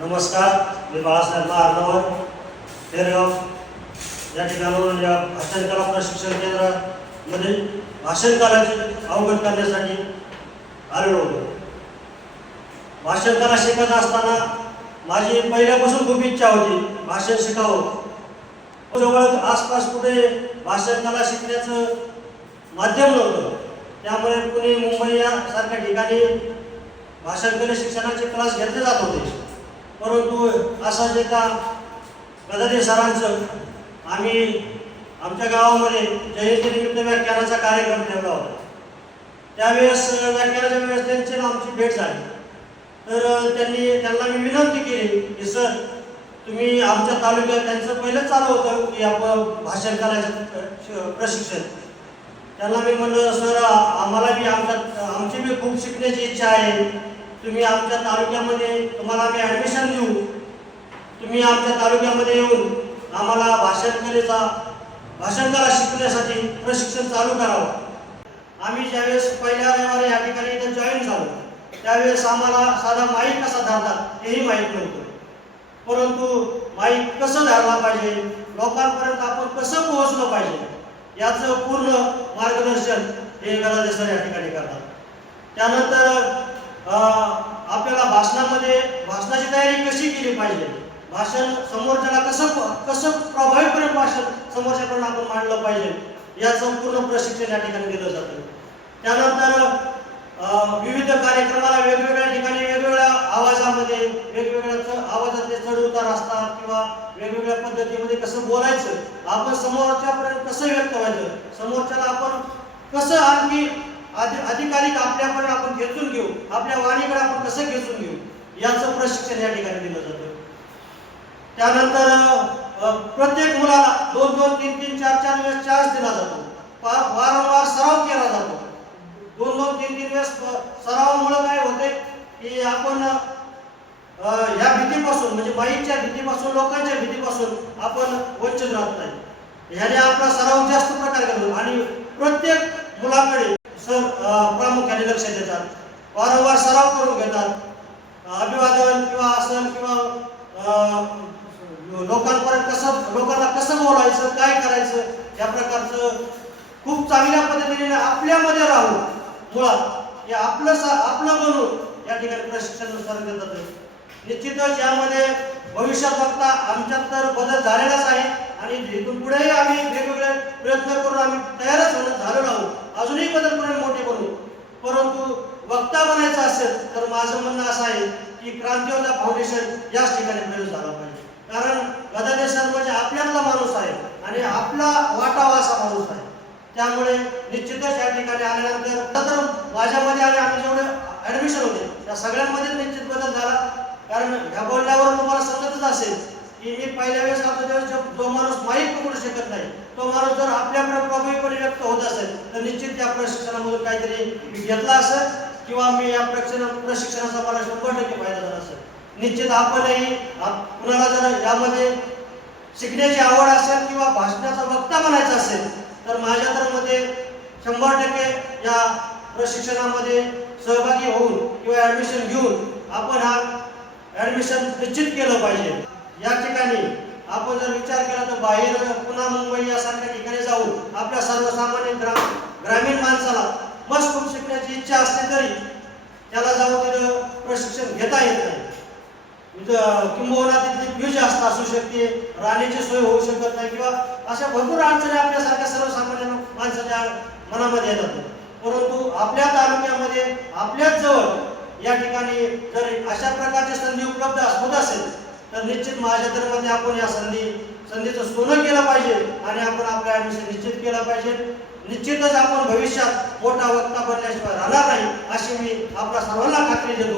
नमस्कार मी बाळासाहेब अर्णवर तेरगाव या ठिकाणावरून या भाषण कला प्रशिक्षण केंद्रामध्ये भाषण कलाचे अवगत करण्यासाठी आलेलो होतो. भाषण कला शिकत असताना माझी पहिल्यापासून खूप इच्छा होती भाषण शिकावं. जवळ आसपास कुठे भाषण कला शिकण्याचं माध्यम नव्हतं. त्यामुळे पुणे मुंबई यासारख्या ठिकाणी भाषण कला शिक्षणाचे क्लास घेतले जात होते. परंतु असा देता गदादे सरांचं आम्ही आमच्या गावामध्ये जयंतीनिमित्त व्याख्यानाचा कार्यक्रम ठेवला होता. त्यावेळेस व्याख्यानाच्या वेळेस त्यांची आमची भेट झाली. तर त्यांनी त्यांना मी विनंती केली की सर तुम्ही आमच्या तालुक्यात त्यांचं पहिलं चालू होतं की आपण भाषण करायचं प्रशिक्षण. त्यांना मी म्हणलं सर आम्हाला बी आमच्या आमची बी खूप शिकण्याची इच्छा आहे. तुम्ही आमच्या तालुक्यामध्ये तुम्हाला आम्ही ॲडमिशन देऊ. तुम्ही आमच्या तालुक्यामध्ये येऊन आम्हाला भाषण कलेचा भाषण कला शिकण्यासाठी प्रशिक्षण चालू करावं. आम्ही ज्यावेळेस पहिल्या रविवारी या ठिकाणी इथं जॉईन झालो त्यावेळेस आम्हाला साधा माईक कसा धरतात हेही माहीत नव्हतं. परंतु माईक कसं धरला पाहिजे लोकांपर्यंत आपण कसं पोहोचलं पाहिजे याचं पूर्ण मार्गदर्शन हे गदादे या ठिकाणी करतात. त्यानंतर आपल्याला भाषणामध्ये भाषणाची तयारी कशी केली पाहिजे? भाषण समोरच्याला कसं कसं प्रभावीपणे भाषण समोरच्याकडून आपण मांडलं पाहिजे? या संपूर्ण प्रशिक्षण या ठिकाणी दिलं जातं. त्यानंतर अं, विविध कार्यक्रमाला वेगवेगळ्या ठिकाणी वेगवेगळ्या आवाजामध्ये वेगवेगळ्या आवाजातले चढ उतार असतात किंवा वेगवेगळ्या पद्धतीमध्ये कसं बोलायचं आपण समोरच्यापर्यंत कसं व्यक्त व्हायचं समोरच्याला आपण कसं आणखी अधिकाधिक आपल्याकडे आपण खेचून घेऊ? आपल्या वाणीकडे आपण कसं खेचून घेऊ? याचं प्रशिक्षण या ठिकाणी दिलं जातं. त्यानंतर प्रत्येक मुलाला दोन दोन तीन तीन चार चार वेळेस चार्ज दिला जातो. वारंवार सराव केला जातो. दोन दोन तीन तीन वेळेस सरावामुळे काय होते की आपण या ह्या भीतीपासून म्हणजे बाईच्या भीतीपासून लोकांच्या भीतीपासून आपण वंचित राहत नाही. ह्याने आपला सराव जास्त प्रकारे करतो आणि प्रत्येक मुलाकडे सर प्रामुख्याने लक्ष देतात. वारंवार सराव करून घेतात. अभिवादन किंवा आसन किंवा लोकांपर्यंत कसं लोकांना कसं बोलायचं काय करायचं या प्रकारचं खूप चांगल्या पद्धतीने आपल्यामध्ये राहून मुळात हे आपलं सा- आपलं बनून या ठिकाणी प्रशिक्षण दिलं निश्चितच यामध्ये भविष्यात बघता आमच्यात तर बदल झालेलाच आहे आणि इथून पुढेही आम्ही वेगवेगळे प्रयत्न करून आम्ही तयारच होणं झालेलो आहोत. अजूनही बदल करून मोठे करू परंतु वक्ता बनायचं असेल तर माझं म्हणणं असं आहे की क्रांतियोद्धा फाउंडेशन याच ठिकाणी प्रयोग झाला पाहिजे. कारण गदाधर सर म्हणजे आपल्यातला माणूस आहे आणि आपला वाटावा असा माणूस आहे. त्यामुळे निश्चितच या ठिकाणी आल्यानंतर तर माझ्यामध्ये आणि आम्ही जेवढे ऍडमिशन होते त्या सगळ्यांमध्ये निश्चित बदल झाला. कारण ह्या बोलण्यावर तुम्हाला समजतच असेल की मी पहिल्या वेळेस आता दिवस जो- माणूस माहीत पकडू शकत नाही तो माणूस जर आपल्याकडे प्रभावीपणे व्यक्त होत असेल तर निश्चित त्या प्रशिक्षणामधून काहीतरी मी घेतला असेल किंवा मी या प्रशिक्षण प्रशिक्षणाचा मला शंभर टक्के फायदा झाला असेल. निश्चित आपणही कुणाला जर यामध्ये शिकण्याची आवड असेल किंवा भाषणाचा वक्ता बनायचा असेल तर माझ्या तर मध्ये शंभर टक्के या प्रशिक्षणामध्ये सहभागी होऊन किंवा ऍडमिशन घेऊन आपण हा ऍडमिशन निश्चित केलं पाहिजे. या ठिकाणी आपण जर विचार केला तर बाहेर पुन्हा मुंबई यासारख्या ठिकाणी जाऊन आपल्या सर्वसामान्य ग्रा ग्रामीण माणसाला मस्त करून शिकण्याची इच्छा असते तरी त्याला जाऊन तिथं प्रशिक्षण घेता येत नाही. किंबहुना तिथली फी जास्त असू शकते राहण्याची सोय होऊ शकत नाही किंवा अशा भरपूर अडचणी आपल्यासारख्या सर्वसामान्य माणसाच्या मनामध्ये येतात. परंतु आपल्या तालुक्यामध्ये आपल्याच जवळ या ठिकाणी जर अशा प्रकारची संधी उपलब्ध होत असेल तर निश्चित माझ्या धर्मामध्ये आपण या संधी संधीचं सोनं केलं पाहिजे आणि आपण आपलं ऍडमिशन निश्चित केलं पाहिजे. निश्चितच आपण भविष्यात मोठा वक्ता बनल्याशिवाय राहणार नाही अशी मी आपल्या सर्वांना खात्री देतो.